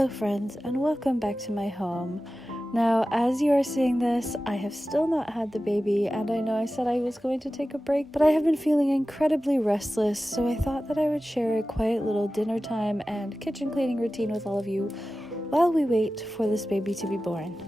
Hello friends, and welcome back to my home. Now, as you are seeing this, I have still not had the baby, and I know I said I was going to take a break, but I have been feeling incredibly restless, so I thought that I would share a quiet little dinner time and kitchen cleaning routine with all of you while we wait for this baby to be born.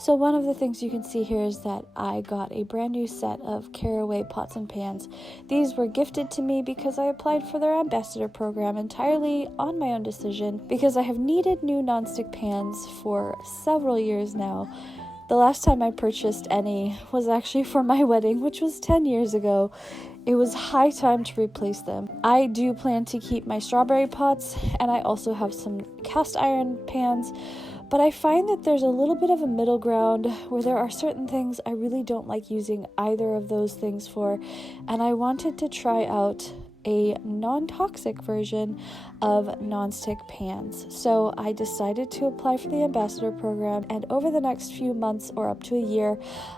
So one of the things you can see here is that I got a brand new set of Caraway pots and pans. These were gifted to me because I applied for their ambassador program entirely on my own decision because I have needed new nonstick pans for several years now. The last time I purchased any was actually for my wedding, which was 10 years ago. It was high time to replace them. I do plan to keep my strawberry pots, and I also have some cast iron pans. But I find that there's a little bit of a middle ground where there are certain things I really don't like using either of those things for, and I wanted to try out a non-toxic version of nonstick pans. So I decided to apply for the ambassador program, and over the next few months or up to a year,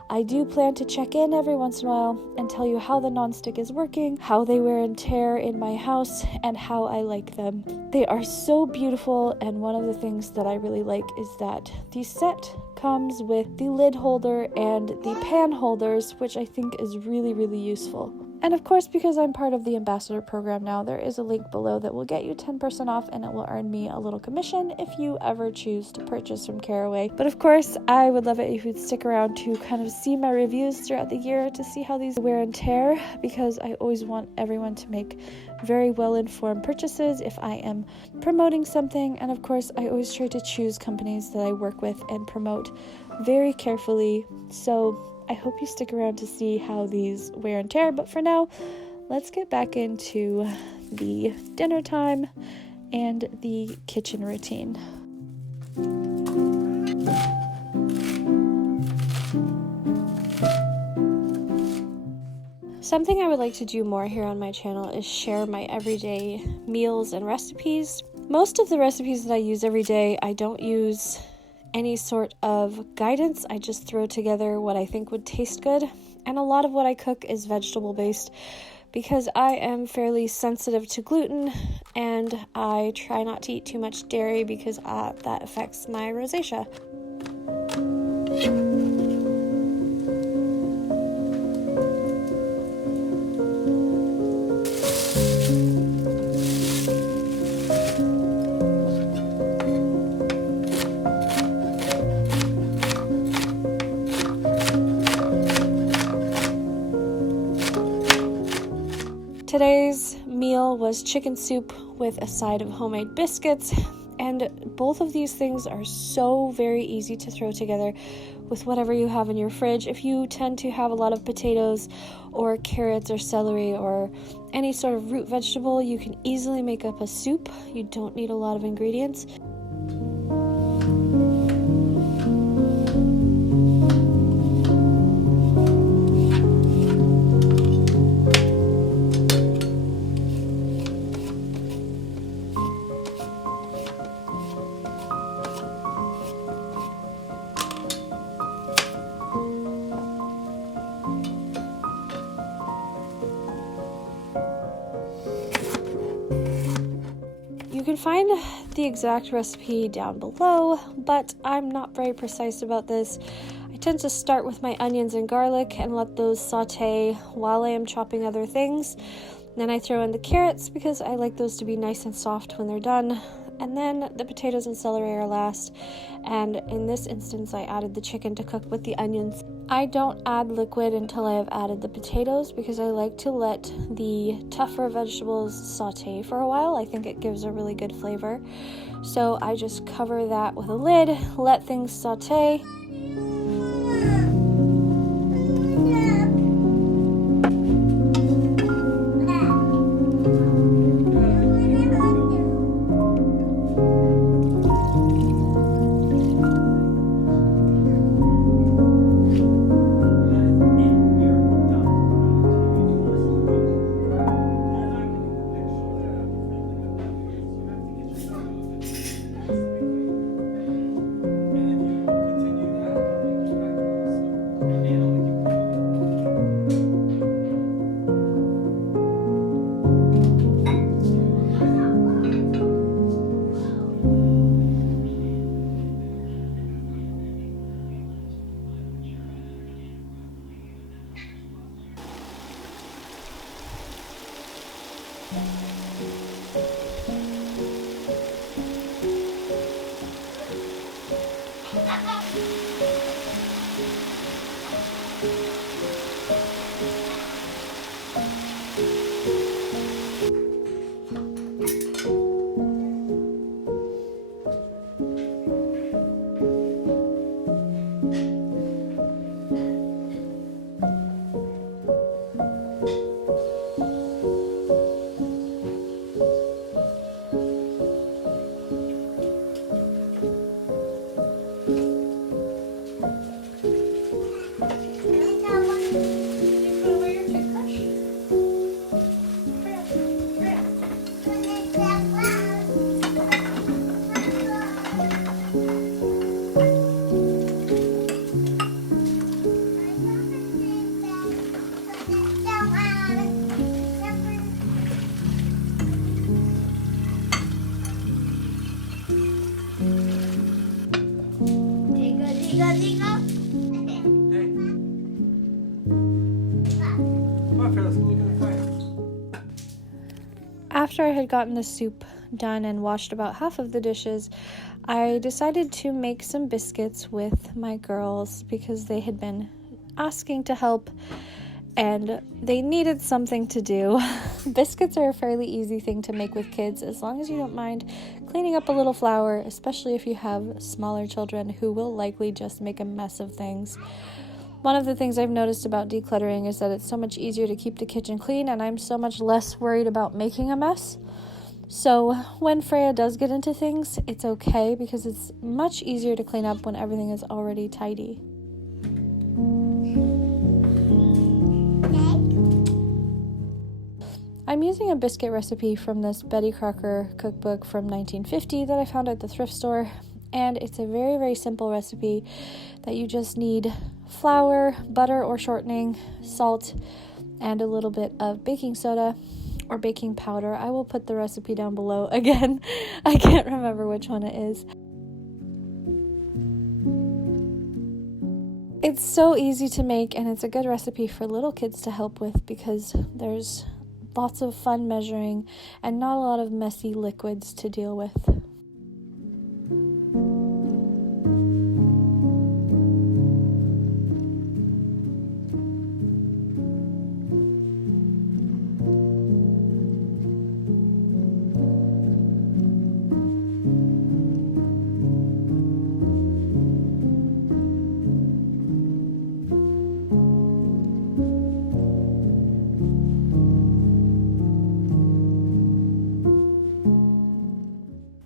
I do plan to check in every once in a while and tell you how the nonstick is working, how they wear and tear in my house, and how I like them. They are so beautiful, and one of the things that I really like is that the set comes with the lid holder and the pan holders, which I think is really, really useful. And of course, because I'm part of the ambassador program now, there is a link below that will get you 10% off, and it will earn me a little commission if you ever choose to purchase from Caraway. But of course, I would love it if you'd stick around to kind of see my reviews throughout the year to see how these wear and tear, because I always want everyone to make very well-informed purchases if I am promoting something. And of course, I always try to choose companies that I work with and promote very carefully. So I hope you stick around to see how these wear and tear, but for now, let's get back into the dinner time and the kitchen routine. Something I would like to do more here on my channel is share my everyday meals and recipes. Most of the recipes that I use every day, I don't use any sort of guidance. I just throw together what I think would taste good, and a lot of what I cook is vegetable based because I am fairly sensitive to gluten, and I try not to eat too much dairy because that affects my rosacea. Today's meal was chicken soup with a side of homemade biscuits, and both of these things are so very easy to throw together with whatever you have in your fridge. If you tend to have a lot of potatoes or carrots or celery or any sort of root vegetable, you can easily make up a soup. You don't need a lot of ingredients. You can find the exact recipe down below, but I'm not very precise about this. I tend to start with my onions and garlic and let those saute while I am chopping other things. Then I throw in the carrots because I like those to be nice and soft when they're done. And then the potatoes and celery are last. And in this instance, I added the chicken to cook with the onions. I don't add liquid until I have added the potatoes because I like to let the tougher vegetables saute for a while. I think it gives a really good flavor. So I just cover that with a lid, let things saute. After I had gotten the soup done and washed about half of the dishes, I decided to make some biscuits with my girls because they had been asking to help and they needed something to do. Biscuits are a fairly easy thing to make with kids as long as you don't mind cleaning up a little flour, especially if you have smaller children who will likely just make a mess of things. One of the things I've noticed about decluttering is that it's so much easier to keep the kitchen clean, and I'm so much less worried about making a mess. So when Freya does get into things, it's okay because it's much easier to clean up when everything is already tidy. I'm using a biscuit recipe from this Betty Crocker cookbook from 1950 that I found at the thrift store, and it's a very, very simple recipe that you just need flour, butter or shortening, salt, and a little bit of baking soda or baking powder. I will put the recipe down below. Again, I can't remember which one it is. It's so easy to make, and it's a good recipe for little kids to help with because there's lots of fun measuring and not a lot of messy liquids to deal with.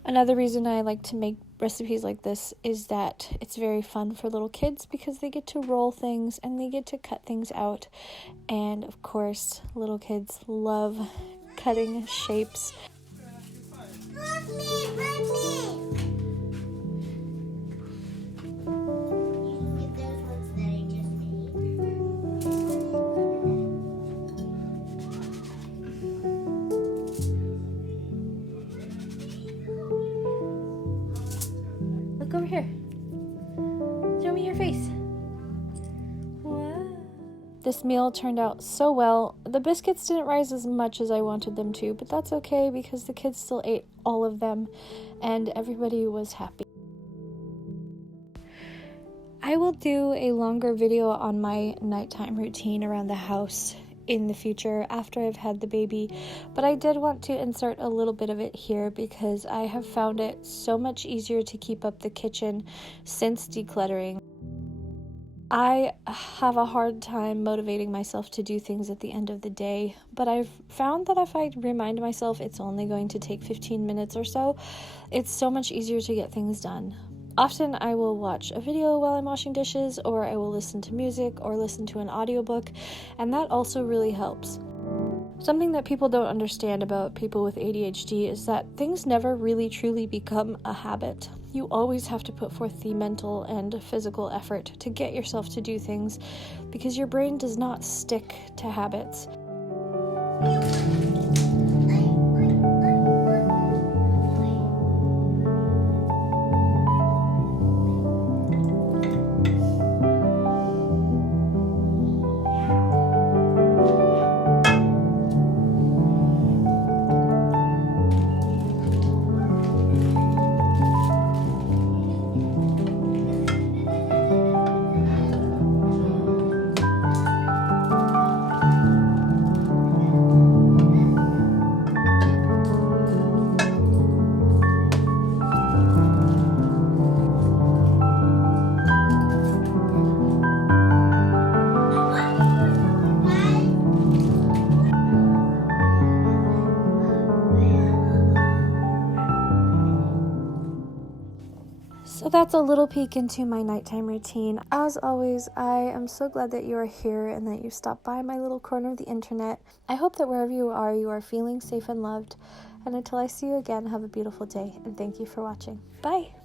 Another reason I like to make recipes like this is that it's very fun for little kids because they get to roll things and they get to cut things out. And of course, little kids love cutting shapes. Look over here. Show me your face. Wow. This meal turned out so well. The biscuits didn't rise as much as I wanted them to, but that's okay because the kids still ate all of them and everybody was happy. I will do a longer video on my nighttime routine around the house in the future after I've had the baby, but I did want to insert a little bit of it here because I have found it so much easier to keep up the kitchen since decluttering. I have a hard time motivating myself to do things at the end of the day, but I've found that if I remind myself it's only going to take 15 minutes or so, it's so much easier to get things done. Often I will watch a video while I'm washing dishes, or I will listen to music or listen to an audiobook, and that also really helps. Something that people don't understand about people with ADHD is that things never really truly become a habit. You always have to put forth the mental and physical effort to get yourself to do things because your brain does not stick to habits. that's a little peek into my nighttime routine. As always, I am so glad that you are here and that you stopped by my little corner of the internet. I hope that wherever you are feeling safe and loved. And until I see you again, have a beautiful day, and thank you for watching. Bye!